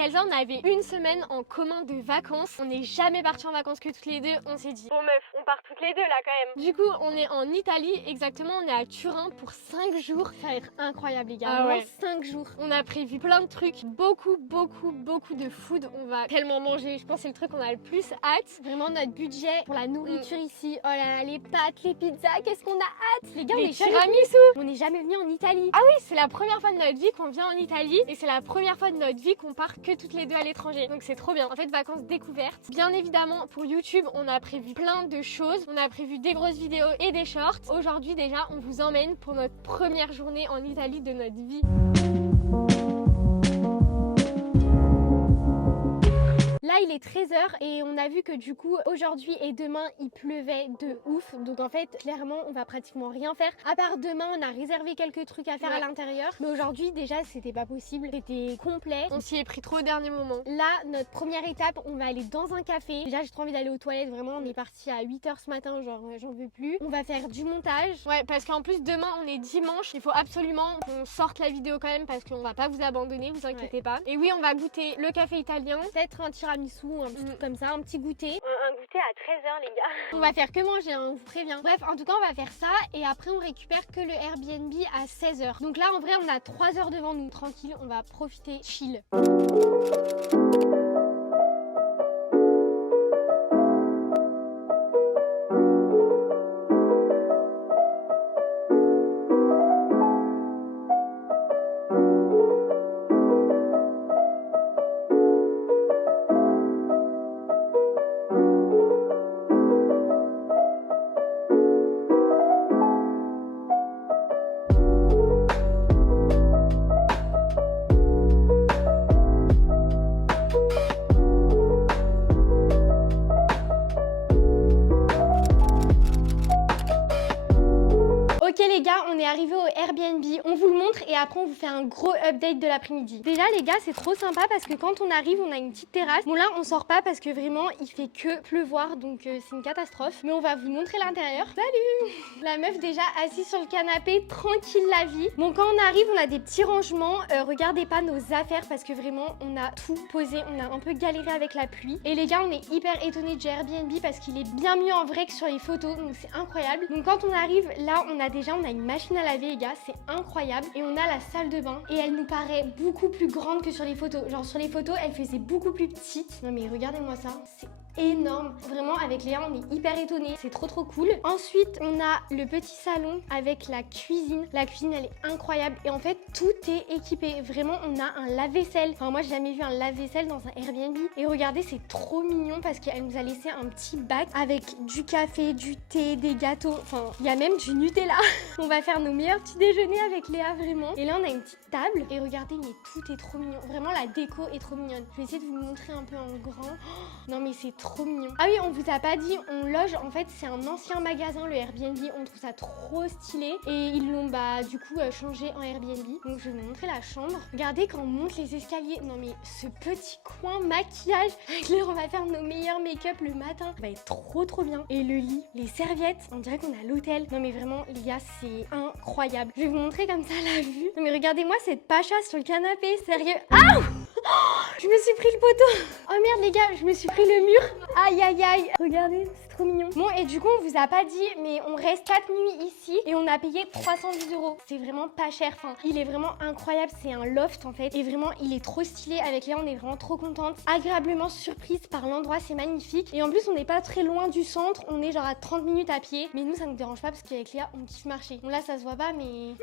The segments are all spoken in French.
Elsa, on avait une semaine en commun de vacances. On n'est jamais partis en vacances que toutes les deux. On s'est dit, bon meuf, on part toutes les deux là quand même. Du coup, on est en Italie, exactement, on est à Turin pour 5 jours. Ça va être incroyable les gars, Ah ouais. 5 jours. On a prévu plein de trucs, beaucoup de food. On va tellement manger, je pense que c'est le truc qu'on a le plus hâte. Vraiment notre budget pour la nourriture ici, oh là là, les pâtes, les pizzas, qu'est-ce qu'on a hâte. Les gars, Les on n'est jamais venu en Italie. Ah oui, c'est la première fois de notre vie qu'on vient en Italie et c'est la première fois de notre vie qu'on part que toutes les deux à l'étranger. Donc c'est trop bien. En fait, vacances découvertes. Bien évidemment, pour YouTube, on a prévu plein de choses. On a prévu des grosses vidéos et des shorts. Aujourd'hui déjà, on vous emmène pour notre première journée en Italie de notre vie. Là il est 13h et on a vu que du coup aujourd'hui et demain il pleuvait de ouf. Donc en fait clairement on va pratiquement rien faire. À part demain on a réservé quelques trucs à faire à l'intérieur. Mais aujourd'hui déjà c'était pas possible. C'était complet. On s'y est pris trop au dernier moment. Là notre première étape, on va aller dans un café. Déjà j'ai trop envie d'aller aux toilettes. Vraiment on est parti à 8h ce matin. Genre j'en veux plus. On va faire du montage. Ouais parce qu'en plus demain on est dimanche. Il faut absolument qu'on sorte la vidéo quand même parce qu'on va pas vous abandonner. Vous inquiétez pas. Et oui on va goûter le café italien. Peut-être un tiramisu, un petit truc comme ça, un petit goûter. Un goûter à 13h les gars. On va faire que manger, hein, on vous prévient. Bref, en tout cas on va faire ça et après on récupère que le Airbnb à 16h. Donc là en vrai on a 3 heures devant nous. Tranquille, on va profiter chill. Ok les gars, on est arrivé au Airbnb, on vous le montre et après on vous fait un gros update de l'après-midi. Déjà les gars, c'est trop sympa parce que quand on arrive, on a une petite terrasse. Bon là, on sort pas parce que vraiment, il fait que pleuvoir, donc c'est une catastrophe. Mais on va vous montrer l'intérieur. Salut! La meuf déjà assise sur le canapé, tranquille la vie. Bon, quand on arrive, on a des petits rangements. Regardez pas nos affaires parce que vraiment, on a tout posé. On a un peu galéré avec la pluie. Et les gars, on est hyper étonnés du Airbnb parce qu'il est bien mieux en vrai que sur les photos, donc c'est incroyable. Donc quand on arrive, là, on a une machine à laver les gars, c'est incroyable. Et on a la salle de bain et elle nous paraît beaucoup plus grande que sur les photos. Genre sur les photos, elle faisait beaucoup plus petite. Non mais regardez-moi ça, c'est énorme. Vraiment avec Léa on est hyper étonnés, c'est trop cool. Ensuite on a le petit salon avec la cuisine. La cuisine elle est incroyable et en fait tout est équipé. Vraiment on a un lave-vaisselle. Enfin moi j'ai jamais vu un lave-vaisselle dans un Airbnb. Et regardez c'est trop mignon parce qu'elle nous a laissé un petit bac avec du café, du thé, des gâteaux. Enfin il y a même du Nutella. On va faire nos meilleurs petits déjeuners avec Léa vraiment. Et là on a une petite table et regardez mais tout est trop mignon. Vraiment la déco est trop mignonne. Je vais essayer de vous montrer un peu en grand. Oh, non mais c'est trop mignon. Ah oui on vous a pas dit, on loge en fait c'est un ancien magasin le Airbnb. On trouve ça trop stylé et ils l'ont du coup changé en Airbnb. Donc je vais vous montrer la chambre. Regardez quand on monte les escaliers. Non mais ce petit coin maquillage. Claire on va faire nos meilleurs make-up le matin. Ça va être trop bien. Et le lit, les serviettes, on dirait qu'on est à l'hôtel. Non mais vraiment les gars c'est incroyable. Je vais vous montrer comme ça la vue. Non mais regardez-moi cette pacha sur le canapé, sérieux. Ah je me suis pris le poteau. Oh merde les gars, je me suis pris le mur. Aïe aïe aïe. Regardez, c'est trop mignon. Bon et du coup on vous a pas dit mais on reste 4 nuits ici et on a payé 310 €. C'est vraiment pas cher. Enfin, il est vraiment incroyable. C'est un loft en fait et vraiment il est trop stylé. Avec Léa on est vraiment trop contente. Agréablement surprise par l'endroit, c'est magnifique. Et en plus on n'est pas très loin du centre. On est genre à 30 minutes à pied. Mais nous ça nous dérange pas parce qu'avec Léa on kiffe marcher. Bon là ça se voit pas mais...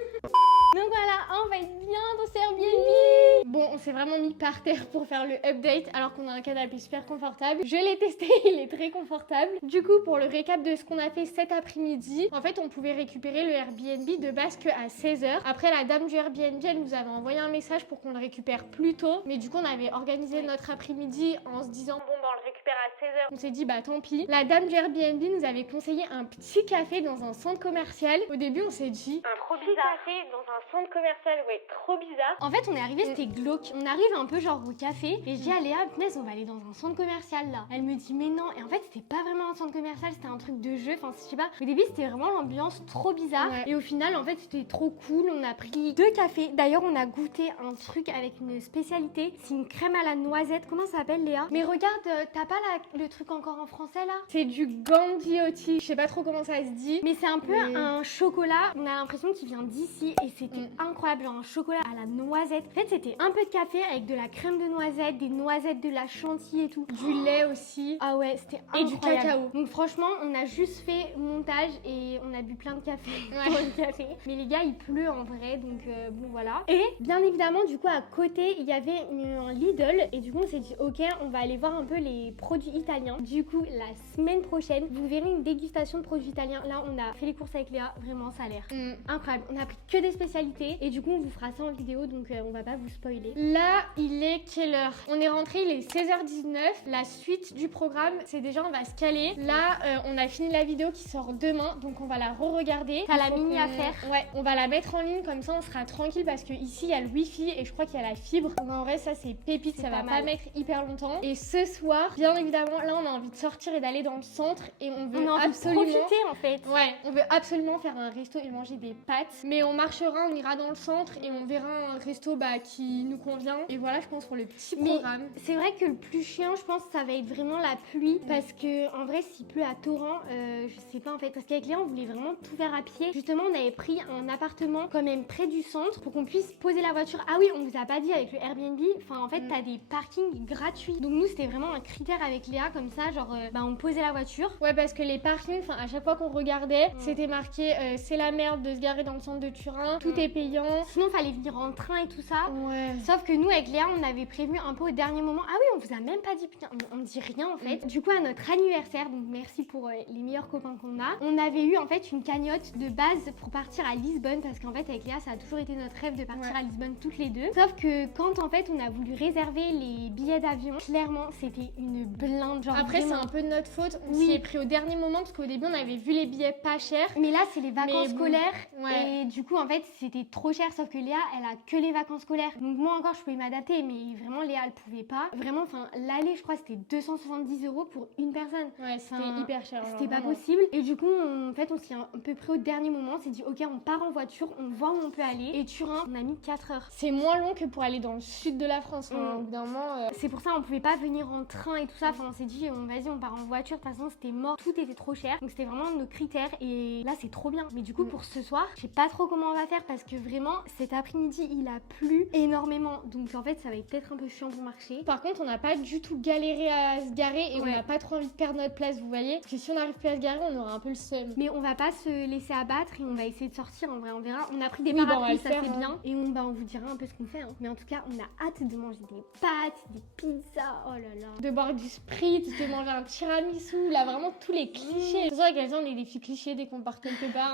Donc voilà, on va être bien dans ce Airbnb. Bon, on s'est vraiment mis par terre pour faire le update alors qu'on a un canapé super confortable. Je l'ai testé, il est très confortable. Du coup, pour le récap de ce qu'on a fait cet après-midi, en fait, on pouvait récupérer le Airbnb de base que à 16h. Après, la dame du Airbnb, elle nous avait envoyé un message pour qu'on le récupère plus tôt. Mais du coup, on avait organisé notre après-midi en se disant, bon, bah, on le récupère récupère à 16h. On s'est dit bah tant pis. La dame du Airbnb nous avait conseillé un petit café dans un centre commercial. Au début on s'est dit un petit café dans un centre commercial, ouais, trop bizarre. En fait on est arrivé, c'était glauque. On arrive un peu genre au café et je dis à Léa, punaise on va aller dans un centre commercial là. Elle me dit mais non, et en fait c'était pas vraiment un centre commercial, c'était un truc de jeu, enfin je sais pas. Au début c'était vraiment l'ambiance trop bizarre et au final en fait c'était trop cool. On a pris 2 cafés. D'ailleurs on a goûté un truc avec une spécialité, c'est une crème à la noisette. Comment ça s'appelle Léa? Mais regarde, t'as pas le truc encore en français là? C'est du gandiotti, je sais pas trop comment ça se dit, mais c'est un peu un chocolat, on a l'impression qu'il vient d'ici et c'était incroyable, genre un chocolat à la noisette. En fait c'était un peu de café avec de la crème de noisette, des noisettes, de la chantilly et tout, du lait aussi. Ah ouais, c'était incroyable. Et du cacao. Donc franchement on a juste fait montage et on a bu plein de café dans le café. Mais les gars il pleut en vrai, donc bon voilà. Et bien évidemment du coup à côté il y avait un Lidl et du coup on s'est dit ok on va aller voir un peu les produits italiens. Du coup la semaine prochaine vous verrez une dégustation de produits italiens. Là on a fait les courses avec Léa, vraiment ça a l'air incroyable. On a pris que des spécialités et du coup on vous fera ça en vidéo, donc on va pas vous spoiler. Là il est quelle heure? On est rentré, il est 16h19. La suite du programme c'est déjà on va se caler. Là on a fini la vidéo qui sort demain, donc on va la re-regarder. T'as la mini à faire? Ouais, on va la mettre en ligne comme ça on sera tranquille parce que ici il y a le wifi et je crois qu'il y a la fibre. Donc en vrai ça c'est pépite, ça va pas mettre hyper longtemps. Et ce soir, bien évidemment, là on a envie de sortir et d'aller dans le centre et on veut absolument profiter en fait. Ouais, on veut absolument faire un resto et manger des pâtes. Mais on marchera, on ira dans le centre et on verra un resto qui nous convient. Et voilà, je pense pour le petit programme. C'est vrai que le plus chiant, je pense, ça va être vraiment la pluie parce que en vrai, s'il pleut à torrent, je sais pas en fait. Parce qu'avec Léa, on voulait vraiment tout faire à pied. Justement, on avait pris un appartement quand même près du centre pour qu'on puisse poser la voiture. Ah oui, on vous a pas dit avec le Airbnb. Enfin, en fait, t'as des parkings gratuits. Donc nous, c'était vraiment un critère avec Léa comme ça, genre on posait la voiture. Ouais, parce que les parkings, enfin à chaque fois qu'on regardait, c'était marqué c'est la merde de se garer dans le centre de Turin, tout est payant. Sinon, fallait venir en train et tout ça. Ouais. Sauf que nous, avec Léa, on avait prévu un peu au dernier moment. Ah oui, on vous a même pas dit, putain, on dit rien en fait. Du coup, à notre anniversaire, donc merci pour les meilleurs copains qu'on a, on avait eu en fait une cagnotte de base pour partir à Lisbonne parce qu'en fait, avec Léa, ça a toujours été notre rêve de partir à Lisbonne toutes les deux. Sauf que quand en fait, on a voulu réserver les billets d'avion, clairement, c'était une blinde. Genre après, c'est un peu de notre faute. On s'y est pris au dernier moment parce qu'au début, on avait vu les billets pas chers. Mais là, c'est les vacances scolaires. Et du coup, en fait, c'était trop cher. Sauf que Léa, elle a que les vacances scolaires. Donc moi encore, je pouvais m'adapter. Mais vraiment, Léa, elle pouvait pas. Vraiment, enfin, l'aller, je crois, c'était 270 € pour une personne. Ouais, c'était hyper cher. C'était pas possible. Et du coup, en fait, on s'y est un peu pris au dernier moment. On s'est dit, ok, on part en voiture, on voit où on peut aller. Et Turin, on a mis 4 heures. C'est moins long que pour aller dans le sud de la France. Au bout d'un moment, c'est pour ça on pouvait pas venir en train et tout ça. Enfin, on s'est dit, vas-y, on part en voiture. De toute façon, c'était mort. Tout était trop cher. Donc, c'était vraiment nos critères. Et là, c'est trop bien. Mais du coup, pour ce soir, je sais pas trop comment on va faire parce que vraiment, cet après-midi, il a plu énormément. Donc, en fait, ça va être peut-être un peu chiant pour marcher. Par contre, on n'a pas du tout galéré à se garer et on n'a pas trop envie de perdre notre place, vous voyez. Parce que si on n'arrive plus à se garer, on aura un peu le seum. Mais on va pas se laisser abattre et on va essayer de sortir. En vrai, on verra. On a pris des parapluies, ça c'est bien. Et on vous dira un peu ce qu'on fait. Mais en tout cas, on a hâte de manger des pâtes, des pizzas. Oh là là. De boire du spritz, de manger un tiramisu. Là, vraiment tous les clichés. C'est vrai qu'elles ont des filles clichés dès qu'on part quelque part.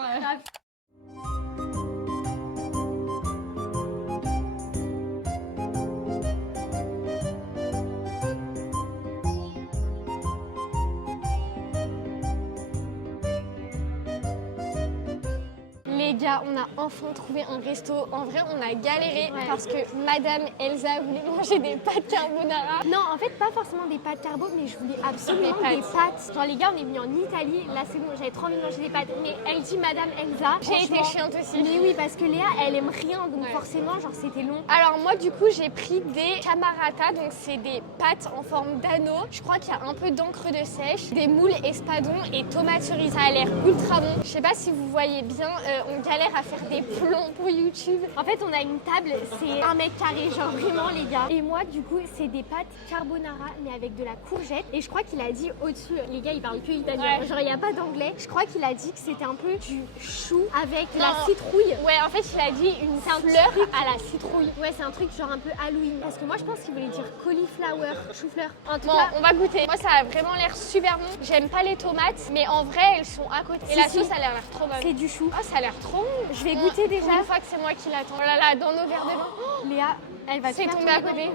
Les gars, on a enfin trouvé un resto. En vrai, on a galéré parce que Madame Elsa voulait manger des pâtes carbonara. Non, en fait, pas forcément des pâtes carbo, mais je voulais absolument des pâtes. Genre, les gars, on est venus en Italie. Là, c'est bon, j'avais trop envie de manger des pâtes. Mais elle dit Madame Elsa. J'ai été chiante aussi. Mais oui, parce que Léa, elle aime rien. Donc, forcément, genre, c'était long. Alors, moi, du coup, j'ai pris des camarata. Donc, c'est des pâtes en forme d'anneau. Je crois qu'il y a un peu d'encre de sèche, des moules espadons et tomates cerises. Ça a l'air ultra bon. Je sais pas si vous voyez bien, on galère à faire des plans pour YouTube. En fait, on a une table, c'est 1 mètre carré, genre vraiment les gars. Et moi, du coup, c'est des pâtes carbonara, mais avec de la courgette. Et je crois qu'il a dit au-dessus, les gars, ils parlent que italien. Genre, il n'y a pas d'anglais. Je crois qu'il a dit que c'était un peu du chou avec la citrouille. Ouais, en fait, il a dit une fleur à la citrouille. Ouais, c'est un truc genre un peu Halloween. Parce que moi, je pense qu'il voulait dire cauliflower, chou-fleur. En tout cas, on va goûter. Moi, ça a vraiment l'air super bon. J'aime pas les tomates, mais en vrai, elles sont à côté. Et la sauce, elle a l'air trop bonne. C'est du chou. Oh, ça a l'air trop bon. Je vais goûter déjà. Une fois que c'est moi qui l'attends. Oh là là, dans nos verres de vin. Léa, elle va se faire tomber à côté.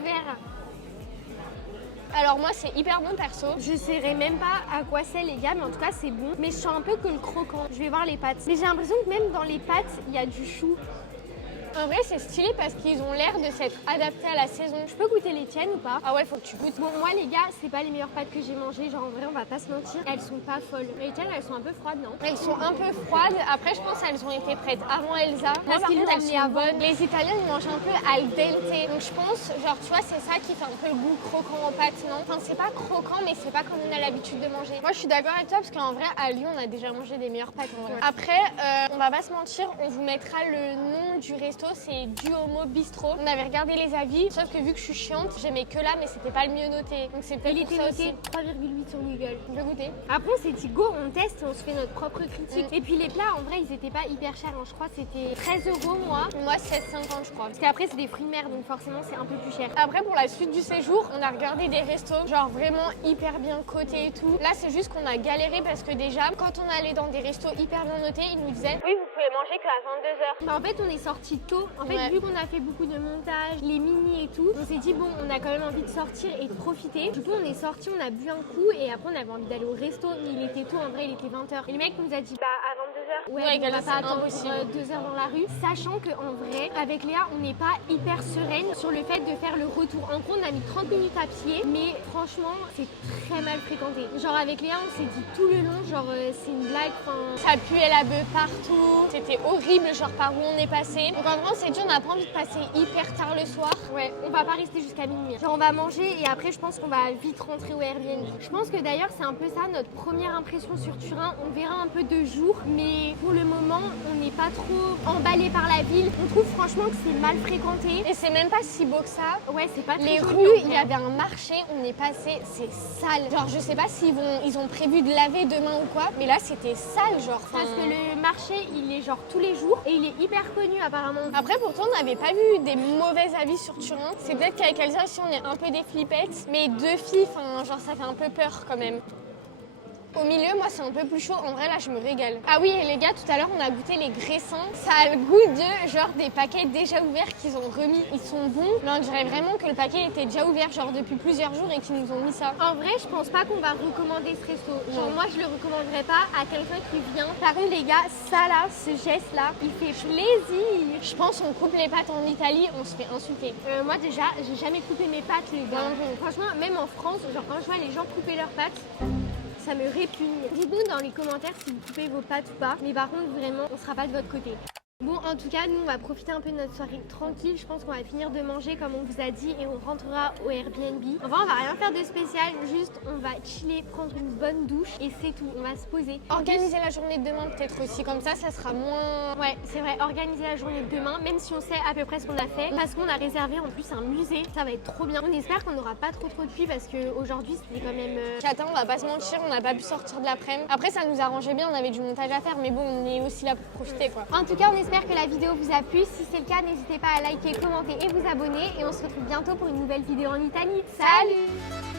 Alors moi c'est hyper bon perso. Je saurais même pas à quoi c'est les gars, mais en tout cas c'est bon. Mais je sens un peu que le croquant. Je vais voir les pâtes. Mais j'ai l'impression que même dans les pâtes, il y a du chou. En vrai c'est stylé parce qu'ils ont l'air de s'être adaptés à la saison. Je peux goûter les tiennes ou pas? Ah ouais, faut que tu goûtes. Bon moi les gars, c'est pas les meilleures pâtes que j'ai mangées. Genre en vrai on va pas se mentir, elles sont pas folles. Les tiennes elles sont un peu froides, non? Elles sont un peu froides. Après je pense qu'elles ont été prêtes avant Elsa. Moi par contre elles sont bonnes. Les Italiens ils mangent un peu al dente. Donc je pense genre tu vois c'est ça qui fait un peu le goût croquant aux pâtes, non? Enfin c'est pas croquant mais c'est pas comme on a l'habitude de manger. Moi je suis d'accord avec toi parce qu'en vrai à Lyon on a déjà mangé des meilleures pâtes en vrai. Après on va pas se mentir, on vous mettra le nom du resto, c'est Duomo Bistro. On avait regardé les avis, sauf que vu que je suis chiante, j'aimais que là, mais c'était pas le mieux noté. Donc c'est peut-être pour ça aussi. 3,8 sur Google. Je vais goûter. Après, on s'est dit go, on teste et on se fait notre propre critique. Et puis les plats, en vrai, ils étaient pas hyper chers. Hein. Je crois que c'était 13 € moi. Moi, 16,50 je crois. Parce qu'après, c'est des fruits de mer, donc forcément, c'est un peu plus cher. Après, pour la suite du séjour, on a regardé des restos, genre vraiment hyper bien cotés et tout. Là, c'est juste qu'on a galéré parce que déjà, quand on allait dans des restos hyper bien notés, ils nous disaient oui, vous pouvez manger qu'à 22h. Bah, en fait, on est sorti tôt. En fait, vu qu'on a fait beaucoup de montage, les mini et tout, on s'est dit bon, on a quand même envie de sortir et de profiter. Du coup, on est sorti, on a bu un coup et après, on avait envie d'aller au resto. Mais il était tôt, en vrai, il était 20h. Et le mec nous a dit bah à 22h. Ouais, on va pas attendre 2 heures dans la rue. Sachant qu'en vrai, avec Léa, on n'est pas hyper sereine sur le fait de faire le retour. En gros, on a mis 30 minutes à pied, mais franchement, c'est très mal fréquenté. Genre avec Léa, on s'est dit tout le long, genre c'est une blague. Ça puait la bœuf partout. C'était horrible, genre par où on est passé. Donc en vrai, on s'est dit, on n'a pas envie de passer hyper tard le soir. Ouais, on va pas rester jusqu'à minuit. Genre on va manger et après je pense qu'on va vite rentrer au Airbnb. Je pense que d'ailleurs c'est un peu ça notre première impression sur Turin. On verra un peu de jour, mais pour le moment on n'est pas trop emballé par la ville. On trouve franchement que c'est mal fréquenté. Et c'est même pas si beau que ça. Ouais, c'est pas très Les rues, il y avait un marché, on est passé, c'est sale. Genre je sais pas s'ils ont prévu de laver demain ou quoi, mais là c'était sale genre. Parce que le marché il est genre tous les jours et il est hyper connu apparemment. Après pourtant on n'avait pas vu des mauvais avis sur Turin. C'est peut-être qu'avec Elsa aussi on est un peu des flippettes, mais deux filles, enfin genre ça fait un peu peur quand même. Au milieu, moi, c'est un peu plus chaud. En vrai, là, je me régale. Ah oui, et les gars, tout à l'heure, on a goûté les graissins. Ça a le goût de, genre, des paquets déjà ouverts qu'ils ont remis. Ils sont bons, mais on dirait vraiment que le paquet était déjà ouvert, genre, depuis plusieurs jours et qu'ils nous ont mis ça. En vrai, je pense pas qu'on va recommander ce resto. Genre, moi, je le recommanderais pas à quelqu'un qui vient. Par contre, les gars, ça là, ce geste-là, il fait plaisir. Je pense qu'on coupe les pâtes en Italie, on se fait insulter. Moi, déjà, j'ai jamais coupé mes pâtes, les gars. Franchement, même en France, genre, quand je vois les gens couper leurs pâtes, ça me répugne. Dites-nous dans les commentaires si vous coupez vos pâtes ou pas. Mais par contre, vraiment, on sera pas de votre côté. Bon, en tout cas, nous, on va profiter un peu de notre soirée tranquille. Je pense qu'on va finir de manger comme on vous a dit et on rentrera au Airbnb. Enfin, on va rien faire de spécial, juste on va chiller, prendre une bonne douche et c'est tout. On va se poser. Organiser la journée de demain peut-être aussi, comme ça sera moins... Ouais, c'est vrai, organiser la journée de demain, même si on sait à peu près ce qu'on a fait. Parce qu'on a réservé en plus un musée, ça va être trop bien. On espère qu'on n'aura pas trop de pluie parce qu'aujourd'hui, c'était quand même... Châtain, on va pas se mentir, on n'a pas pu sortir de l'après-midi. Après, ça nous arrangeait bien, on avait du montage à faire, mais bon, on est aussi là pour profiter, quoi. En tout cas, on J'espère que la vidéo vous a plu. Si c'est le cas, n'hésitez pas à liker, commenter et vous abonner. Et on se retrouve bientôt pour une nouvelle vidéo en Italie. Salut!